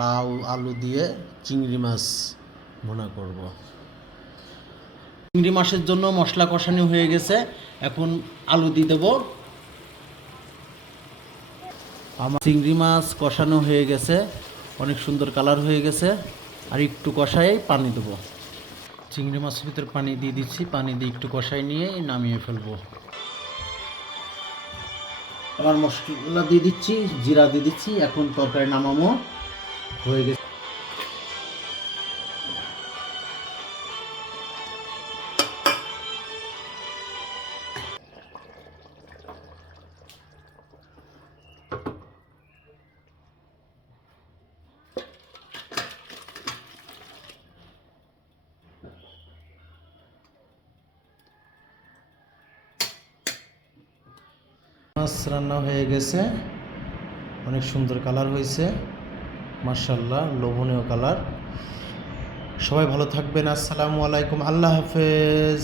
লাউ আলু দিয়ে চিংড়ি মাছ ভুনা করব। চিংড়ি মাছের জন্য মশলা কষানো হয়ে গেছে, এখন আলু দিয়ে দেবো। আমার চিংড়ি মাছ কষানো হয়ে গেছে, অনেক সুন্দর কালার হয়ে গেছে। আর একটু কষাই পানি দেবো। চিংড়ি মাছের ভিতরে পানি দিয়ে দিচ্ছি, পানি দিয়ে একটু কষাই নিয়ে নামিয়ে ফেলবো। আবার মশলা দিয়ে দিচ্ছি, জিরা দিয়ে দিচ্ছি। এখন তরকারি নামাবো, হয়ে গেছে। মাছ রান্না হয়ে গেছে, অনেক সুন্দর কালার হয়েছে, মাশাআল্লাহ, লোভনীয় কালার। সবাই ভালো থাকবেন। আসসালামু আলাইকুম, আল্লাহ হাফেজ।